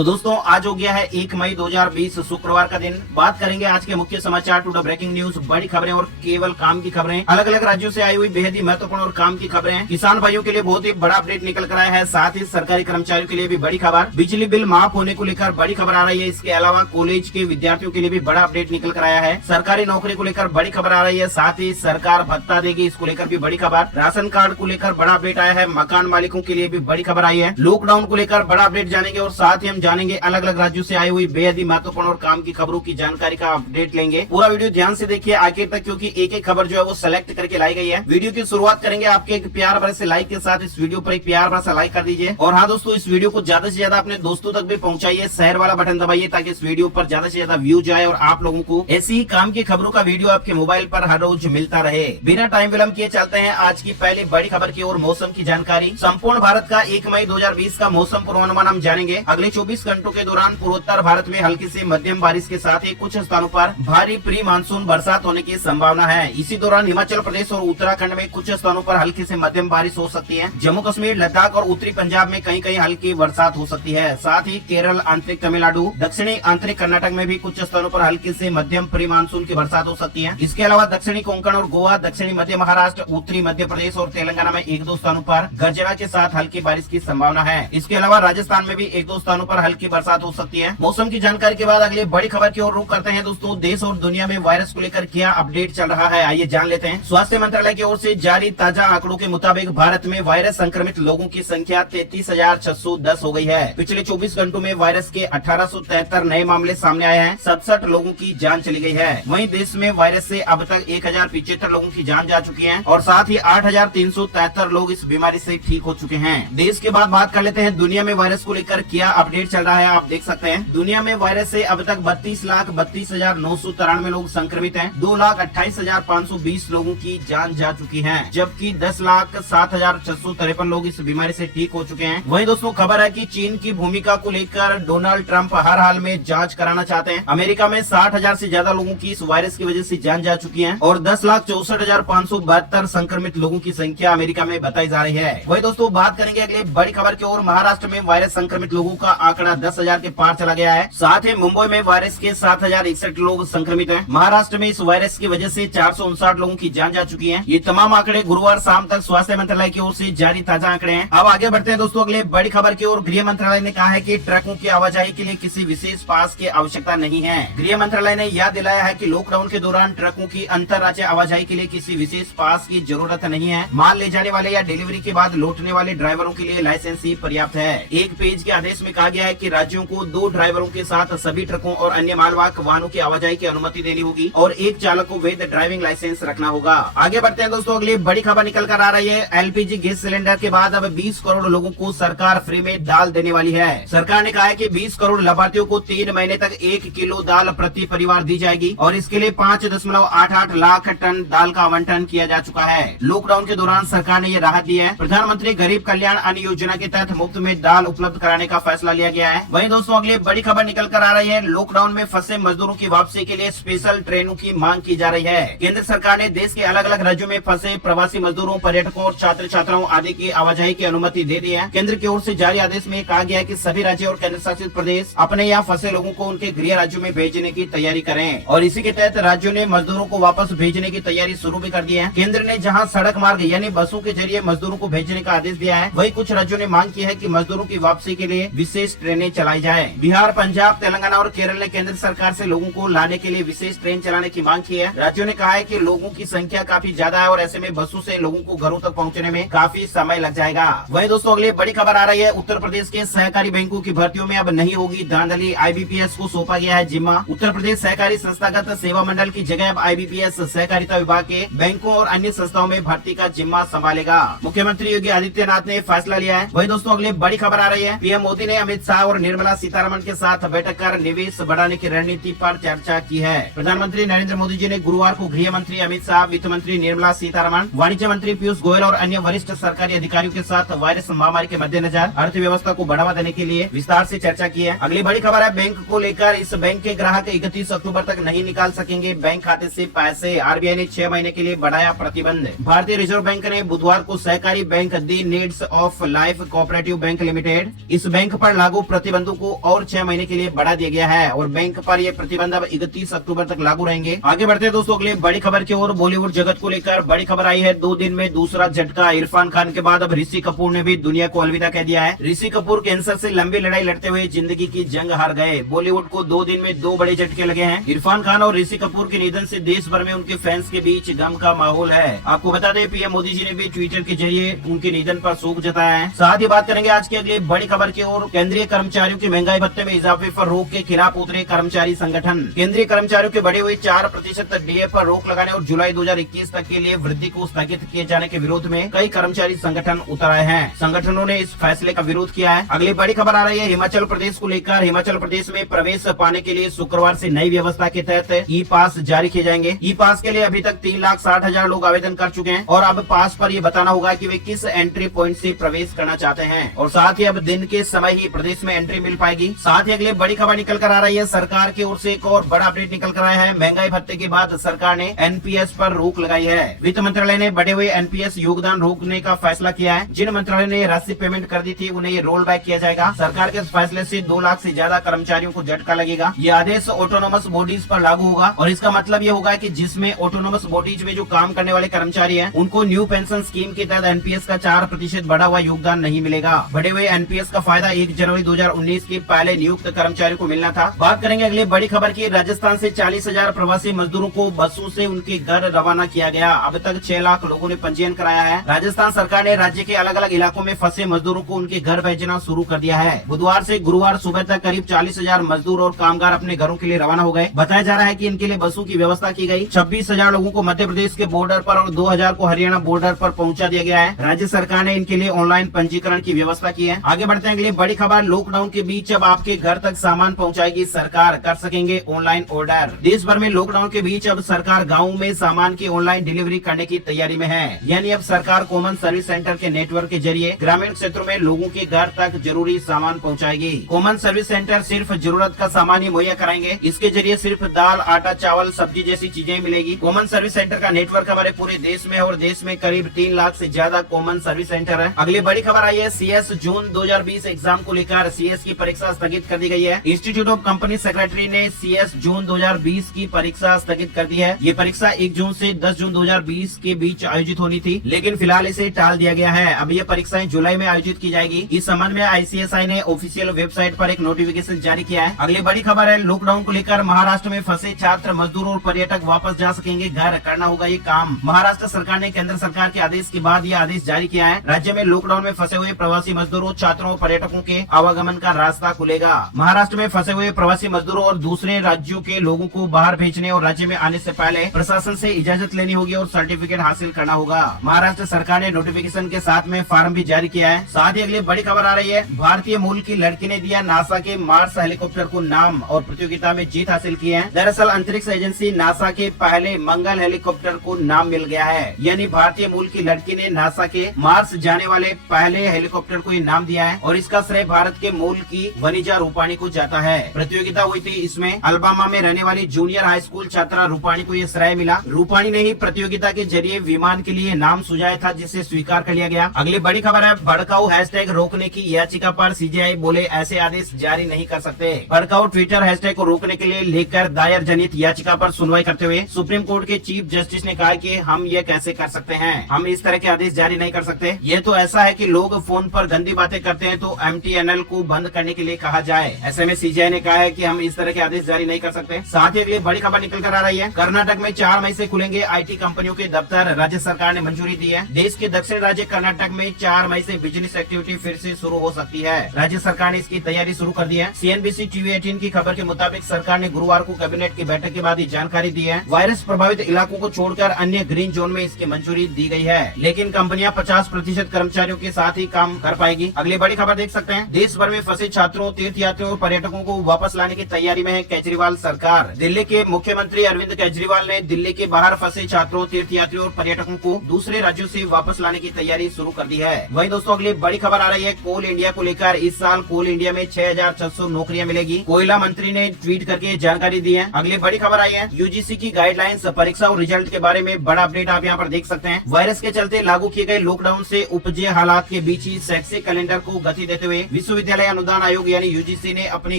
तो दोस्तों आज हो गया है 1 मई 2020 शुक्रवार का दिन। बात करेंगे आज के मुख्य समाचार, टू द ब्रेकिंग न्यूज, बड़ी खबरें और केवल काम की खबरें, अलग अलग राज्यों से आई हुई बेहद ही महत्वपूर्ण और काम की खबरें। किसान भाइयों के लिए बहुत ही बड़ा अपडेट निकल कर आया है, साथ ही सरकारी कर्मचारियों के लिए भी बड़ी खबर, बिजली बिल माफ होने को लेकर बड़ी खबर आ रही है। इसके अलावा कॉलेज के विद्यार्थियों के लिए भी बड़ा अपडेट निकल कर आया है। सरकारी नौकरी को लेकर बड़ी खबर आ रही है, साथ ही सरकार भत्ता देगी, इसको लेकर भी बड़ी खबर। राशन कार्ड को लेकर बड़ा अपडेट आया है, मकान मालिकों के लिए भी बड़ी खबर आई है। लॉकडाउन को लेकर बड़ा अपडेट जानेंगे और साथ ही हम जानेंगे अलग अलग राज्यों से आई हुई बेहद ही महत्वपूर्ण और काम की खबरों की जानकारी का अपडेट लेंगे। पूरा वीडियो ध्यान से देखिए आखिर तक, क्योंकि एक एक खबर जो है वो सेलेक्ट करके लाई गई है। वीडियो की शुरुआत करेंगे आपके एक प्यार भरे से लाइक के साथ। इस वीडियो पर एक प्यार भरा सा लाइक कर दीजिए और हाँ दोस्तों, इस वीडियो को ज्यादा से ज्यादा अपने दोस्तों तक भी पहुंचाइए। शेयर वाला बटन दबाइए ताकि इस वीडियो पर ज्यादा से ज्यादा व्यू जाए और आप लोगों को ऐसी ही काम की खबरों का वीडियो आपके मोबाइल पर हर रोज मिलता रहे। बिना टाइम विलंब किए चलते हैं आज की पहली बड़ी खबर की ओर। मौसम की जानकारी, संपूर्ण भारत का 1 मई 2020 का मौसम पूर्वानुमान हम जानेंगे। अगले 24 घंटों के दौरान पूर्वोत्तर भारत में हल्की से मध्यम बारिश के साथ ही कुछ स्थानों पर भारी प्री मानसून बरसात होने की संभावना है। इसी दौरान हिमाचल प्रदेश और उत्तराखंड में कुछ स्थानों पर हल्की से मध्यम बारिश हो सकती है। जम्मू कश्मीर, लद्दाख और उत्तरी पंजाब में कहीं कहीं हल्की बरसात हो सकती है। साथ ही केरल, आंतरिक तमिलनाडु, दक्षिणी आंतरिक कर्नाटक में भी कुछ स्थानों पर हल्की से मध्यम प्री मानसून की बरसात हो सकती है। इसके अलावा दक्षिणी कोंकण और गोवा, दक्षिणी मध्य महाराष्ट्र, उत्तरी मध्य प्रदेश और तेलंगाना में 1-2 स्थानों पर गर्जना के साथ हल्की बारिश की संभावना है। इसके अलावा राजस्थान में भी 1-2 स्थानों पर हल्की बरसात हो सकती है। मौसम की जानकारी के बाद अगली बड़ी खबर की ओर रुख करते हैं। दोस्तों, देश और दुनिया में वायरस को लेकर क्या अपडेट चल रहा है, आइए जान लेते हैं। स्वास्थ्य मंत्रालय की ओर से जारी ताजा आंकड़ों के मुताबिक भारत में वायरस संक्रमित लोगों की संख्या 33,610 हो गई है। पिछले 24 घंटों में वायरस के 1873 नए मामले सामने आए हैं। 67 लोगों की जान चली गई है। वहीं देश में वायरस से अब तक 1075 लोगों की जान जा चुकी है और साथ ही 8,373 लोग इस बीमारी से ठीक हो चुके हैं। देश के बाद बात कर लेते हैं दुनिया में वायरस को लेकर क्या अपडेट चल रहा है। आप देख सकते हैं दुनिया में वायरस से अब तक 32,32,993 लोग संक्रमित हैं। 2,28,520 लोगों की जान जा चुकी है, जबकि 10,07,653 लोग इस बीमारी से ठीक हो चुके हैं। वहीं दोस्तों खबर है कि चीन की भूमिका को लेकर डोनाल्ड ट्रंप हर हाल में जांच कराना चाहते हैं। अमेरिका में 60,000 से ज्यादा लोगों की इस वायरस की वजह से जान जा चुकी है और 10,64,572 संक्रमित लोगों की संख्या अमेरिका में बताई जा रही है। वही दोस्तों बात करेंगे अगले बड़ी खबर की ओर। महाराष्ट्र में वायरस संक्रमित लोगों का आंकड़ा 10,000 के पार चला गया है। साथ ही मुंबई में वायरस के 7,061 लोग संक्रमित हैं। महाराष्ट्र में इस वायरस की वजह से 459 लोगों की जान जा चुकी है। ये तमाम आंकड़े गुरुवार शाम तक स्वास्थ्य मंत्रालय की ओर से जारी ताजा आंकड़े हैं। अब आगे बढ़ते हैं दोस्तों अगले बड़ी खबर की ओर। गृह मंत्रालय ने कहा है कि ट्रकों की आवाजाही के लिए किसी विशेष पास की आवश्यकता नहीं है। गृह मंत्रालय ने याद दिलाया है कि लॉकडाउन के दौरान ट्रकों की अंतर्राज्यीय आवाजाही के लिए किसी विशेष पास की जरूरत नहीं है। माल ले जाने वाले या डिलीवरी के बाद लौटने वाले ड्राइवरों के लिए लाइसेंस ही पर्याप्त है। एक पेज के आदेश में कहा गया है कि राज्यों को 2 ड्राइवरों के साथ सभी ट्रकों और अन्य मालवाहक वाहनों की आवाजाही की अनुमति देनी होगी और एक चालक को वैध ड्राइविंग लाइसेंस रखना होगा। आगे बढ़ते हैं दोस्तों अगली बड़ी खबर निकल कर आ रही है। एलपीजी गैस सिलेंडर के बाद अब 20 करोड़ लोगों को सरकार फ्री में दाल देने वाली है। सरकार ने कहा है कि 20 करोड़ लाभार्थियों को 3 महीने तक 1 किलो दाल प्रति परिवार दी जाएगी और इसके लिए 5.88 लाख टन दाल का आवंटन किया जा चुका है। लॉकडाउन के दौरान सरकार ने ये राहत दी है। प्रधानमंत्री गरीब कल्याण अन्न योजना के तहत मुफ्त में दाल उपलब्ध कराने का फैसला लिया गया है। वहीं दोस्तों अगली बड़ी खबर निकल कर आ रही है। लॉकडाउन में फंसे मजदूरों की वापसी के लिए स्पेशल ट्रेनों की मांग की जा रही है। केंद्र सरकार ने देश के अलग अलग राज्यों में फंसे प्रवासी मजदूरों, पर्यटकों और छात्र छात्राओं आदि की आवाजाही की अनुमति दे दी है। केंद्र की ओर से जारी आदेश में कहा गया है कि सभी राज्य और केंद्र शासित प्रदेश अपने यहाँ फंसे लोगों को उनके गृह राज्यों में भेजने की तैयारी करें और इसी के तहत राज्यों ने मजदूरों को वापस भेजने की तैयारी शुरू भी कर दी है। केंद्र ने जहाँ सड़क मार्ग यानी बसों के जरिए मजदूरों को भेजने का आदेश दिया है, वही कुछ राज्यों ने मांग की है कि मजदूरों की वापसी के लिए विशेष ट्रेनें चलाई जाए। बिहार, पंजाब, तेलंगाना और केरल ने केंद्र सरकार से लोगों को लाने के लिए विशेष ट्रेन चलाने की मांग की है। राज्यों ने कहा है कि लोगों की संख्या काफी ज्यादा है और ऐसे में बसों से लोगों को घरों तक पहुंचने में काफी समय लग जाएगा। वही दोस्तों अगली बड़ी खबर आ रही है। उत्तर प्रदेश के सहकारी बैंकों की भर्तियों में अब नहीं होगी धांधली, आईबीपीएस को सौंपा गया है जिम्मा। उत्तर प्रदेश सहकारी संस्थागत सेवा मंडल की जगह अब आईबीपीएस सहकारिता विभाग के बैंकों और अन्य संस्थाओं में भर्ती का जिम्मा संभालेगा। मुख्यमंत्री योगी आदित्यनाथ ने फैसला लिया है। वही दोस्तों अगली बड़ी खबर आ रही है। पीएम मोदी ने अमित शाह और निर्मला सीतारमण के साथ बैठक कर निवेश बढ़ाने की रणनीति पर चर्चा की है। प्रधानमंत्री नरेंद्र मोदी जी ने गुरुवार को गृह मंत्री अमित शाह, वित्त मंत्री निर्मला सीतारमण, वाणिज्य मंत्री पीयूष गोयल और अन्य वरिष्ठ सरकारी अधिकारियों के साथ वायरस महामारी के मद्देनजर अर्थव्यवस्था को बढ़ावा देने के लिए विस्तार से चर्चा की है। अगली बड़ी खबर है बैंक को लेकर। इस बैंक के ग्राहक 31 अक्टूबर तक नहीं निकाल सकेंगे बैंक खाते से पैसे। आरबीआई ने 6 महीने के लिए बढ़ाया प्रतिबंध। भारतीय रिजर्व बैंक ने बुधवार को सहकारी bank the needs of life cooperative bank limited, इस बैंक पर लागू प्रतिबंधों को और 6 महीने के लिए बढ़ा दिया गया है और बैंक पर ये प्रतिबंध अब 31 अक्टूबर तक लागू रहेंगे। आगे बढ़ते हैं दोस्तों अगले बड़ी खबर की ओर। बॉलीवुड जगत को लेकर बड़ी खबर आई है। 2 दिन में दूसरा झटका। इरफान खान के बाद अब ऋषि कपूर ने भी दुनिया को अलविदा कह दिया है। ऋषि कपूर कैंसर से लंबी लड़ाई लड़ते हुए जिंदगी की जंग हार गए। बॉलीवुड को 2 दिन में 2 बड़े झटके लगे हैं। इरफान खान और ऋषि कपूर के निधन से देश भर में उनके फैंस के बीच गम का माहौल है। आपको बता दें पीएम मोदी जी ने भी ट्विटर के जरिए उनके निधन पर शोक जताया है। साथ ही बात करेंगे आज की अगली बड़ी खबर की ओर। केंद्रीय कर्मचारियों की महंगाई भत्ते में इजाफे पर रोक के खिलाफ उतरे कर्मचारी संगठन। केंद्रीय कर्मचारियों के बढ़ी हुई 4% डीए पर रोक लगाने और जुलाई 2021 तक के लिए वृद्धि को स्थगित किए जाने के विरोध में कई कर्मचारी संगठन उतर आए हैं। संगठनों ने इस फैसले का विरोध किया है। अगली बड़ी खबर आ रही है हिमाचल प्रदेश को लेकर। हिमाचल प्रदेश में प्रवेश पाने के लिए शुक्रवार से नई व्यवस्था के तहत ई पास जारी किए जाएंगे। ई पास के लिए अभी तक 3,60,000 लोग आवेदन कर चुके हैं और अब पास पर ये बताना होगा कि वे किस एंट्री पॉइंट से प्रवेश करना चाहते हैं और साथ ही अब दिन के समय ही प्रदेश में एंट्री मिल पाएगी। साथ ही अगली बड़ी खबर निकल कर आ रही है। सरकार की ओर से एक और बड़ा अपडेट निकल कर आया है। महंगाई भत्ते के बाद सरकार ने एनपीएस पर रोक लगाई है। वित्त मंत्रालय ने बढ़े हुए एनपीएस योगदान रोकने का फैसला किया है। जिन मंत्रालय ने राशि पेमेंट कर दी थी उन्हें ये रोल बैक किया जाएगा। सरकार के इस फैसले से 2 लाख से ज्यादा कर्मचारियों को झटका लगेगा। ये आदेश ऑटोनोमस बॉडीज पर लागू होगा और इसका मतलब ये होगा कि जिसमें ऑटोनोमस बॉडीज में जो काम करने वाले कर्मचारी हैं, उनको न्यू पेंशन स्कीम के तहत एनपीएस का 4% बढ़ा हुआ योगदान नहीं मिलेगा। बढ़े हुए एनपीएस का फायदा 1 जनवरी 2019 के पहले नियुक्त कर्मचारियों को मिलना था। बात करेंगे अगली बड़ी खबर की। राजस्थान से 40,000 प्रवासी मजदूरों को बसों से उनके घर रवाना किया गया। अब तक 6 लाख लोगों ने पंजीयन कराया है। राजस्थान सरकार ने राज्य के अलग अलग इलाकों में फंसे मजदूरों को उनके घर भेजना शुरू कर दिया है। बुधवार से गुरुवार सुबह तक करीब 40,000 मजदूर और कामगार अपने घरों के लिए रवाना हो गए। बताया जा रहा है कि इनके लिए बसों की व्यवस्था की गई। 26,000 लोगों को मध्य प्रदेश के बॉर्डर पर और 2,000 को हरियाणा बॉर्डर पर पहुंचा दिया गया है। राज्य सरकार ने इनके लिए ऑनलाइन पंजीकरण की व्यवस्था की है। आगे बढ़ते हैं अगली बड़ी खबर। लॉकडाउन के बीच अब आपके घर तक सामान पहुंचाएगी सरकार। कर सकेंगे ऑनलाइन ऑर्डर। देश भर में लॉकडाउन के बीच अब सरकार गाँव में सामान की ऑनलाइन डिलीवरी करने की तैयारी में है। यानी अब सरकार कॉमन सर्विस सेंटर के नेटवर्क के जरिए ग्रामीण क्षेत्रों में लोगों के घर तक जरूरी सामान पहुंचाएगी। कॉमन सर्विस सेंटर सिर्फ जरूरत का सामान ही मुहैया कराएंगे। इसके जरिए सिर्फ दाल, आटा, चावल, सब्जी जैसी चीजें मिलेगी। कॉमन सर्विस सेंटर का नेटवर्क हमारे पूरे देश में है और देश में करीब 3 लाख से ज्यादा कॉमन सर्विस सेंटर है। अगली बड़ी खबर आई है सीएस जून 2020 एग्जाम को लेकर। सीएस की परीक्षा स्थगित कर दी गई है। इंस्टीट्यूट ऑफ कंपनी सेक्रेटरी ने सीएस जून 2020 की परीक्षा स्थगित कर दी है। ये परीक्षा 1 जून से 10 जून 2020 के बीच आयोजित होनी थी, लेकिन फिलहाल इसे टाल दिया गया है। अब ये परीक्षाएं जुलाई में आयोजित की जाएगी। इस संबंध में आईसीएसआई ने ऑफिशियल वेबसाइट पर एक नोटिफिकेशन जारी किया है। अगली बड़ी खबर है लॉकडाउन को लेकर। महाराष्ट्र में फंसे छात्र, मजदूर और पर्यटक वापस जा सकेंगे घर। करना होगा ये काम। महाराष्ट्र सरकार ने केंद्र सरकार के आदेश के बाद ये आदेश जारी किया है। राज्य में लॉकडाउन में फंसे हुए प्रवासी मजदूरों, छात्रों और पर्यटकों के आवागमन का रास्ता खुलेगा। महाराष्ट्र में फंसे हुए प्रवासी मजदूरों और दूसरे राज्यों के लोगों को बाहर भेजने और राज्य में आने से पहले प्रशासन से इजाजत लेनी होगी और सर्टिफिकेट हासिल करना होगा। महाराष्ट्र सरकार ने नोटिफिकेशन के साथ में फॉर्म भी जारी किया है। साथ ही अगली बड़ी खबर आ रही है। भारतीय मूल की लड़की ने दिया नासा के मार्स हेलीकॉप्टर को नाम और प्रतियोगिता में जीत हासिल की है। दरअसल अंतरिक्ष एजेंसी नासा के पहले मंगल हेलीकॉप्टर को नाम मिल गया है। यानी भारतीय मूल की लड़की ने नासा के मार्स जाने वाले पहले हेलीकॉप्टर को ये नाम दिया है और इसका श्रेय भारत के मूल की वनिजा रूपाणी को जाता है। प्रतियोगिता हुई थी, इसमें अल्बामा में रहने वाली जूनियर हाई स्कूल छात्रा रूपाणी को ये श्रेय मिला। रूपाणी ने ही प्रतियोगिता के जरिए विमान के लिए नाम सुझाया था, जिसे स्वीकार कर लिया गया। अगली बड़ी खबर है भड़काऊ हैशटैग रोकने की याचिका पर सीजेआई बोले ऐसे आदेश जारी नहीं कर सकते। भड़काऊ ट्विटर हैशटैग को रोकने के लिए लेकर दायर जनित याचिका पर सुनवाई करते हुए सुप्रीम कोर्ट के चीफ जस्टिस ने कहा कि हम ये कैसे कर सकते हैं, हम इस तरह के आदेश जारी नहीं कर सकते। ये तो ऐसा है कि लोग फोन पर गंदी बातें करते हैं तो MTNL को बंद करने के लिए कहा जाए। ऐसे में सीजेआई ने कहा है कि हम इस तरह के आदेश जारी नहीं कर सकते। साथ ही अगली बड़ी खबर निकल कर आ रही है। कर्नाटक में 4 मई से खुलेंगे IT कंपनियों के दफ्तर। राज्य सरकार ने मंजूरी दी है। देश के दक्षिण राज्य कर्नाटक में 4 मई से बिजनेस एक्टिविटी फिर से शुरू हो सकती है। राज्य सरकार ने इसकी तैयारी शुरू कर दी है। CNBC TV 18 की खबर के मुताबिक सरकार ने गुरुवार को कैबिनेट की बैठक के बाद ये जानकारी दी है। वायरस प्रभावित इलाकों को छोड़कर अन्य ग्रीन जोन में इसकी मंजूरी दी गई है, लेकिन कंपनियां 50% कर्मचारियों के साथ ही काम कर पाएगी। अगली बड़ी खबर देख सकते हैं। देश भर में फंसे छात्रों, तीर्थयात्रियों और पर्यटकों को वापस लाने की तैयारी में है केजरीवाल सरकार। दिल्ली के मुख्यमंत्री अरविंद केजरीवाल ने दिल्ली के बाहर फंसे छात्रों, तीर्थयात्रियों और पर्यटकों को दूसरे राज्यों से वापस लाने की तैयारी शुरू कर दी है। वहीं दोस्तों अगली बड़ी खबर आ रही है कोल इंडिया को लेकर। इस साल कोल इंडिया में 6,600 नौकरियां मिलेगी। कोयला मंत्री ने ट्वीट करके जानकारी दी है। अगली बड़ी खबर आई है UGC की गाइडलाइंस, परीक्षा और रिजल्ट के बारे में बड़ा अपडेट आप यहाँ पर देख सकते हैं। वायरस के चलते लागू किए गए लॉकडाउन से उपजे हालात के बीच ही शैक्षिक कैलेंडर को गति देते हुए विश्वविद्यालय विद्यालय अनुदान आयोग यानी यूजीसी ने अपनी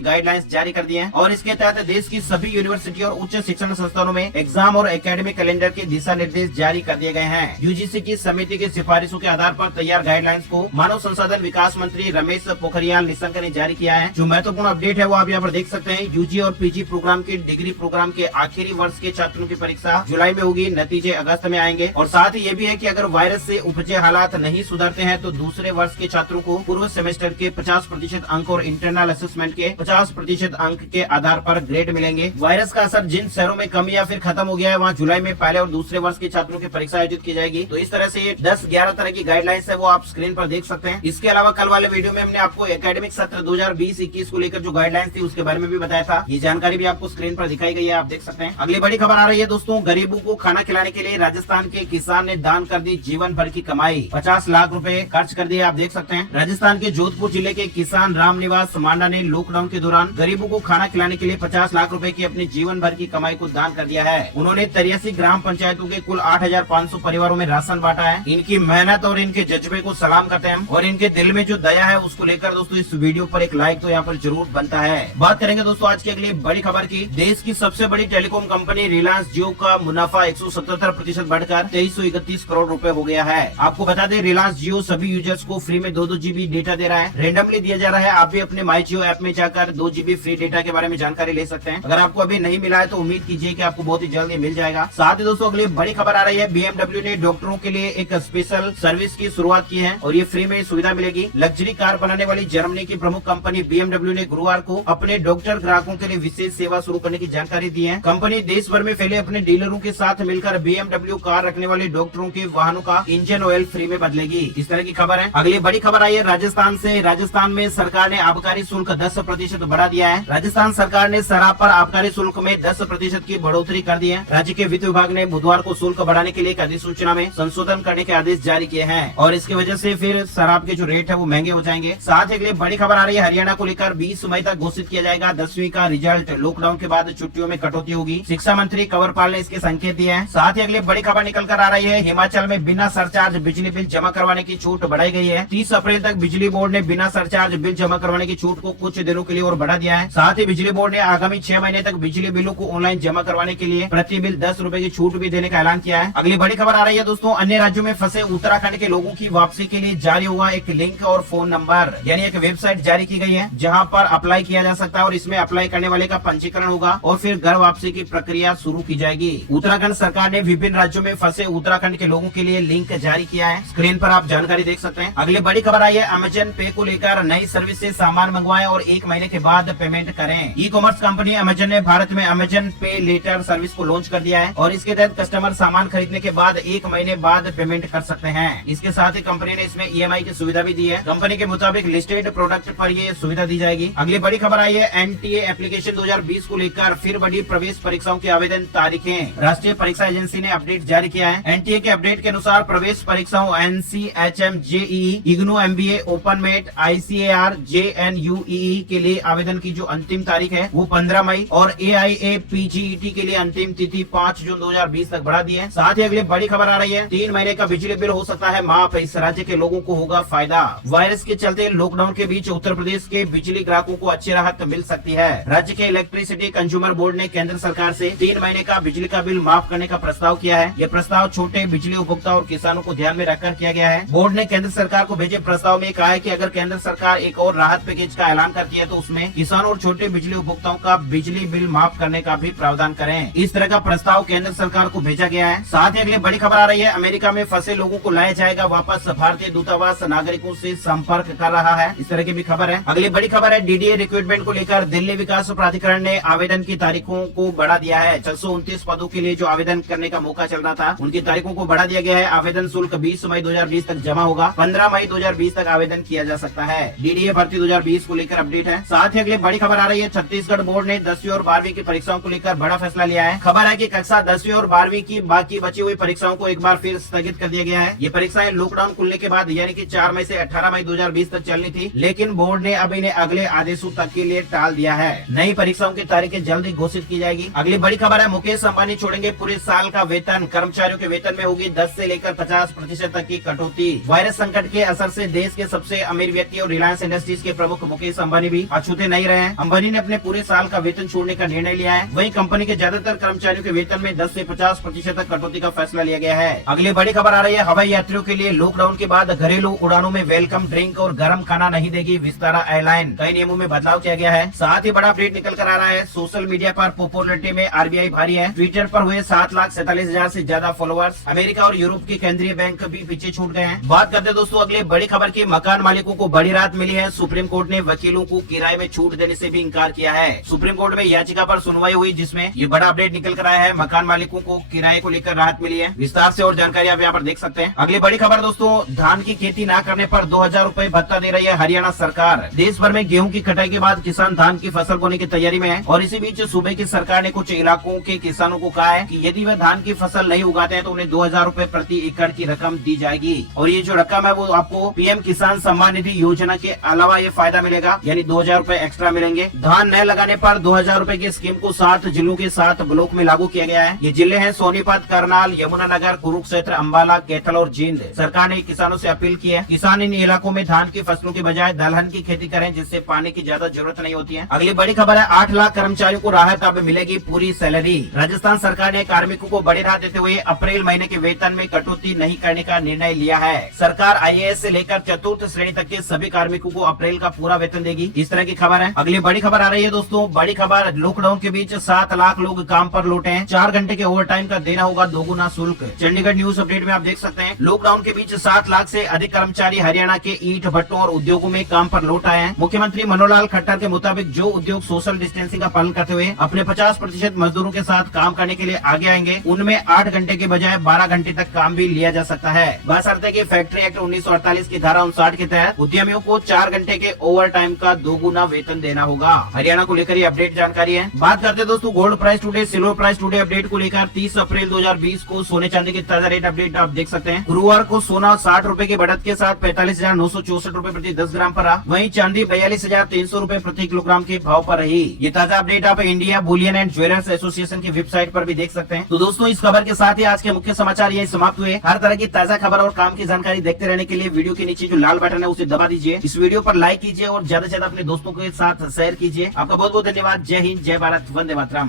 गाइडलाइंस जारी कर दी है और इसके तहत देश की सभी यूनिवर्सिटी और उच्च शिक्षण संस्थानों में एग्जाम और एकेडमिक कैलेंडर के दिशा निर्देश जारी कर दिए गए हैं। यूजीसी की समिति की सिफारिशों के आधार पर तैयार गाइडलाइंस को मानव संसाधन विकास मंत्री रमेश पोखरियाल निशंक ने जारी किया है। जो महत्वपूर्ण अपडेट है वो आप यहाँ पर देख सकते हैं। यूजी और पीजी प्रोग्राम के डिग्री प्रोग्राम के आखिरी वर्ष के छात्रों की परीक्षा जुलाई में होगी, नतीजे अगस्त में आएंगे। और साथ ही ये भी है कि अगर वायरस से उपजे हालात नहीं सुधरते हैं तो दूसरे वर्ष के छात्रों को पूर्व सेमेस्टर के 50% अंक और इंटरनल असेसमेंट के 50% अंक के आधार पर ग्रेड मिलेंगे। वायरस का असर जिन शहरों में कम या फिर खत्म हो गया है वहाँ जुलाई में पहले और दूसरे वर्ष के छात्रों की परीक्षा आयोजित की जाएगी। तो इस तरह से ये 10-11 तरह की गाइडलाइंस है वो आप स्क्रीन पर देख सकते हैं। इसके अलावा कल वाले वीडियो में हमने आपको एकेडमिक सत्र 2020-21 को लेकर जो गाइडलाइंस थी उसके बारे में भी बताया था। ये जानकारी भी आपको स्क्रीन पर दिखाई गई है, आप देख सकते हैं। अगली बड़ी खबर आ रही है दोस्तों, गरीबों को खाना खिलाने के लिए राजस्थान के किसान ने दान कर दी जीवन भर की कमाई, 50 लाख रुपए खर्च कर दिए, आप देख सकते हैं। राजस्थान के जोधपुर जिले के किसान रामनिवास मांडा ने लॉकडाउन के दौरान गरीबों को खाना खिलाने के लिए 50 लाख रुपए की अपनी जीवन भर की कमाई को दान कर दिया है। उन्होंने 83 ग्राम पंचायतों के कुल 8,500 परिवारों में राशन बांटा है। इनकी मेहनत और इनके जज्बे को सलाम करते हैं और इनके दिल में जो दया है उसको लेकर दोस्तों इस वीडियो पर एक लाइक तो यहाँ पर जरूर बनता है। बात करेंगे दोस्तों आज की अगली बड़ी खबर की। देश की सबसे बड़ी टेलीकॉम कंपनी रिलायंस जियो का मुनाफा 177% बढ़कर 2331 करोड़ रुपए हो गया है। आपको बता दें रिलायंस जियो सभी यूजर्स को फ्री में 2 GB डेटा दे रहा है, रेंडमली दिया जा रहा है। आप भी अपने माई जियो ऐप में जाकर 2 GB फ्री डेटा के बारे में जानकारी ले सकते हैं। अगर आपको अभी नहीं मिला है तो उम्मीद कीजिए कि आपको बहुत ही जल्द मिल जाएगा। साथ ही दोस्तों अगली बड़ी खबर आ रही है, BMW ने डॉक्टरों के लिए एक स्पेशल सर्विस की शुरुआत की है और ये फ्री में सुविधा मिलेगी। लग्जरी कार बनाने वाली जर्मनी की प्रमुख कंपनी BMW ने गुरुवार को अपने डॉक्टर ग्राहकों के लिए विशेष सेवा शुरू करने की जानकारी दी है। कंपनी देश भर में फैले अपने डीलरों के साथ मिलकर BMW कार रखने वाले डॉक्टरों के वाहनों का इंजन ऑयल फ्री में बदलेगी। इस तरह की खबर है। अगली बड़ी खबर आई है राजस्थान से। राजस्थान में सरकार ने आबकारी शुल्क 10% बढ़ा दिया है। राजस्थान सरकार ने शराब पर आबकारी शुल्क में 10% की बढ़ोतरी कर दी है। राज्य के वित्त विभाग ने बुधवार को शुल्क बढ़ाने के लिए एक अधिसूचना में संशोधन करने के आदेश जारी किए हैं और इसकी वजह से फिर शराब के जो रेट है वो महंगे हो जाएंगे। साथ ही अगली बड़ी खबर आ रही है, हरियाणा को लेकर 20 मई तक घोषित किया जाएगा 10वीं का रिजल्ट। लॉकडाउन के बाद छुट्टियों में कटौती होगी, शिक्षा मंत्री कंवरपाल ने इसके संकेत दिए हैं। साथ ही अगली बड़ी खबर निकल कर आ रही है, हिमाचल में बिना सरचार्ज बिजली बिल जमा करवाने की छूट बढ़ाई गई है। 30 अप्रैल तक बिजली बोर्ड ने बिना सरचार्ज बिल जमा करवाने की छूट को कुछ दिनों के लिए और बढ़ा दिया है। साथ ही बिजली बोर्ड ने आगामी 6 महीने तक बिजली बिलों को ऑनलाइन जमा करवाने के लिए प्रति बिल 10 रुपए की छूट भी देने का ऐलान किया है। अगली बड़ी खबर आ रही है दोस्तों, अन्य राज्यों में फंसे उत्तराखंड के लोगों की वापसी के लिए जारी हुआ एक लिंक और फोन नंबर यानी एक वेबसाइट जारी की गई है जहां पर अप्लाई किया जा सकता है और इसमें अप्लाई करने वाले का पंजीकरण होगा और फिर घर वापसी की प्रक्रिया शुरू की जाएगी। उत्तराखंड सरकार ने विभिन्न राज्यों में फंसे उत्तराखंड के लोगों के लिए लिंक जारी किया है। स्क्रीन पर आप जानकारी देख सकते हैं। अगली बड़ी खबर आई है, अमेजन पे को लेकर नई सर्विस से सामान मंगवाएं और 1 महीने के बाद पेमेंट करें। ई कॉमर्स कंपनी अमेजन ने भारत में अमेजन पे लेटर सर्विस को लॉन्च कर दिया है और इसके तहत कस्टमर सामान खरीदने के बाद 1 महीने बाद पेमेंट कर सकते हैं। इसके साथ ही कंपनी ने इसमें EMI की सुविधा भी दी है। कंपनी के मुताबिक लिस्टेड प्रोडक्ट पर ये सुविधा दी जाएगी। अगली बड़ी खबर आई है, NTA एप्लीकेशन 2020 को लेकर फिर बड़ी प्रवेश परीक्षाओं की आवेदन तारीखें। राष्ट्रीय परीक्षा एजेंसी ने अपडेट जारी किया है। NTA के अपडेट के अनुसार प्रवेश परीक्षाओं NC, HM, JEE, IGNOU MBA, OpenMate, ICAR, JNUEE के लिए आवेदन की जो अंतिम तारीख है वो 15 मई और AIAPGET के लिए अंतिम तिथि 5 जून 2020 तक बढ़ा दी है। साथ ही अगली बड़ी खबर आ रही है, 3 महीने का बिजली बिल हो सकता है माफ, इस राज्य के लोगों को होगा फायदा। वायरस के चलते लॉकडाउन के बीच उत्तर प्रदेश के बिजली ग्राहकों को अच्छी राहत मिल सकती है। राज्य के इलेक्ट्रिसिटी कंज्यूमर बोर्ड ने केंद्र सरकार से 3 महीने का बिजली का बिल माफ करने का प्रस्ताव किया है। ये प्रस्ताव छोटे बिजली उपभोक्ता और किसानों को ध्यान में रखकर किया गया है। बोर्ड ने केंद्र सरकार को भेजे प्रस्ताव में कहा है कि अगर केंद्र सरकार एक और राहत पैकेज का ऐलान करती है तो उसमें किसानों और छोटे बिजली उपभोक्ताओं का बिजली बिल माफ करने का भी प्रावधान करें। इस तरह का प्रस्ताव केंद्र सरकार को भेजा गया है। साथ ही अगली बड़ी खबर आ रही है, अमेरिका में फंसे लोगों को लाया जाएगा वापस। भारतीय दूतावास नागरिकों से संपर्क कर रहा है। इस तरह की भी खबर है। अगली बड़ी खबर है, DDA रिक्रूटमेंट को लेकर दिल्ली विकास प्राधिकरण ने आवेदन की तारीखों को बढ़ा दिया है। 629 पदों के लिए जो आवेदन करने का मौका चल रहा था उनकी तारीखों को बढ़ा दिया गया है। आवेदन शुल्क 20 मई 2020 तक जमा होगा। 15 मई 2020 तक आवेदन किया जा सकता है। DDA भर्ती 2020 को लेकर अपडेट है। साथ ही अगली बड़ी खबर आ रही है, छत्तीसगढ़ बोर्ड ने 10वीं और 12वीं की परीक्षाओं को लेकर बड़ा फैसला लिया है। खबर है कि कक्षा 10वीं और 12वीं की बाकी बची हुई परीक्षाओं को एक बार फिर स्थगित कर दिया गया है। ये परीक्षाएं लॉकडाउन खुलने के बाद यानी कि 4 मई से 18 मई 2020 तक चलनी थी, लेकिन बोर्ड ने अब इन्हें अगले आदेशों तक के लिए टाल दिया है। नई परीक्षाओं की तारीखें जल्दी घोषित की जाएगी। अगली बड़ी खबर है, मुकेश अंबानी छोड़ेंगे पूरे साल का वेतन। कर्मचारियों के वेतन में होगी 10 से लेकर 50% तक की कटौती। वायरस संकट के असर से देश के सबसे अमीर व्यक्ति और रिलायंस रिलायंस इंडस्ट्रीज के प्रमुख मुकेश अंबानी भी अछूते नहीं रहे हैं। अंबानी ने अपने पूरे साल का वेतन छोड़ने का निर्णय लिया है। वहीं कंपनी के ज्यादातर कर्मचारियों के वेतन में 10 से 50% तक कटौती का फैसला लिया गया है। अगली बड़ी खबर आ रही है हवाई यात्रियों के लिए लॉकडाउन के बाद घरेलू उड़ानों में वेलकम ड्रिंक और गर्म खाना नहीं देगी विस्तारा एयरलाइन। कई नियमों में बदलाव किया गया है। साथ ही बड़ा अपडेट निकल कर आ रहा है। सोशल मीडिया पर पॉपुलरिटी में आरबीआई भारी है। ट्विटर पर हुए 7,47,000 से ज्यादा फॉलोअर्स। अमेरिका और यूरोप के केंद्रीय बैंक भी पीछे छूट गए हैं। बात करते दोस्तों अगले बड़ी खबर की। मकान मालिकों को बड़ी राहत मिली है। सुप्रीम कोर्ट ने वकीलों को किराए में छूट देने से भी इनकार किया है। सुप्रीम कोर्ट में याचिका पर सुनवाई हुई जिसमें ये बड़ा अपडेट निकल कर आया है। मकान मालिकों को किराए को लेकर राहत मिली है। विस्तार से और जानकारी आप यहाँ पर देख सकते हैं। अगली बड़ी खबर दोस्तों, धान की खेती न करने पर 2,000 रूपए भत्ता दे रही है हरियाणा सरकार। देश भर में गेहूं की कटाई के बाद किसान धान की फसल बोने की तैयारी में है और इसी बीच सूबे की सरकार ने कुछ इलाकों के किसानों को कहा है कि यदि वह धान की फसल नहीं उगाते हैं तो उन्हें 2,000 रूपए प्रति एकड़ की रकम दी जाएगी। और ये जो रकम है वो आपको पीएम किसान सम्मान निधि योजना के अलावा ये फायदा मिलेगा, यानी 2,000 रूपए एक्स्ट्रा मिलेंगे। धान न लगाने पर 2,000 रूपए की स्कीम को 7 जिलों के 7 ब्लॉक में लागू किया गया है। ये जिले हैं सोनीपत, करनाल, यमुनानगर, कुरुक्षेत्र, अम्बाला, कैथल और जींद। सरकार ने किसानों से अपील की है किसान इन इलाकों में धान की फसलों के बजाय दलहन की खेती करें जिससे पानी की ज्यादा जरूरत नहीं होती है। अगली बड़ी खबर है 8 लाख कर्मचारियों को राहत, अब मिलेगी पूरी सैलरी। राजस्थान सरकार ने कार्मिकों को बड़ी राहत देते हुए अप्रैल महीने के वेतन में कटौती नहीं करने का निर्णय लिया है। सरकार आईएएस से लेकर चतुर्थ श्रेणी तक के सभी कार्मिकों को अप्रैल का पूरा वेतन देगी। इस तरह की खबर है। अगली बड़ी खबर आ रही है दोस्तों, बड़ी खबर, लॉकडाउन के बीच 7 लाख लोग काम पर लौटे हैं। 4 घंटे के ओवर टाइम का देना होगा दोगुना शुल्क। चंडीगढ़ न्यूज अपडेट में आप देख सकते हैं लॉकडाउन के बीच 7 लाख से अधिक कर्मचारी हरियाणा के ईंट भट्टों और उद्योगों में काम पर लौट आए हैं। मुख्यमंत्री मनोहर लाल खट्टर के मुताबिक जो उद्योग सोशल डिस्टेंसिंग का पालन करते हुए अपने 50% मजदूरों के साथ काम करने के लिए आगे आएंगे उनमें 8 घंटे के बजाय 12 घंटे तक काम भी लिया जा सकता है। बशर्ते कि फैक्ट्री एक्ट 1948 की धारा 59 के तहत उद्यमियों को 4 घंटे के ओवर टाइम का दोगुना वेतन देना होगा। हरियाणा को लेकर ये अपडेट जानकारी है। बात करते दोस्तों gold price today, silver price today update को लेकर 30 अप्रैल 2020 को सोने चांदी की ताजा रेट अपडेट आप देख सकते हैं। गुरुवार को सोना 60 रूपए की बढ़त के साथ 45,964 रूपए प्रति 10 ग्राम पर रहा। वहीं चांदी 42,300 रूपए प्रति किलोग्राम के भाव पर रही। ये ताजा अपडेट आप India Boolean and jewellers association की वेबसाइट पर भी देख सकते हैं। तो दोस्तों इस खबर के साथ ही आज के मुख्य समाचार यही समाप्त हुए। हर तरह की ताजा खबर और काम की जानकारी देखते रहने के लिए वीडियो के नीचे जो लाल बटन है उसे दबा दीजिए। इस वीडियो पर लाइक कीजिए और ज्यादा से ज्यादा अपने दोस्तों के साथ शेयर कीजिए। आपका बहुत बहुत धन्यवाद। जय हिंद, जय भारत, वंदे मातरम।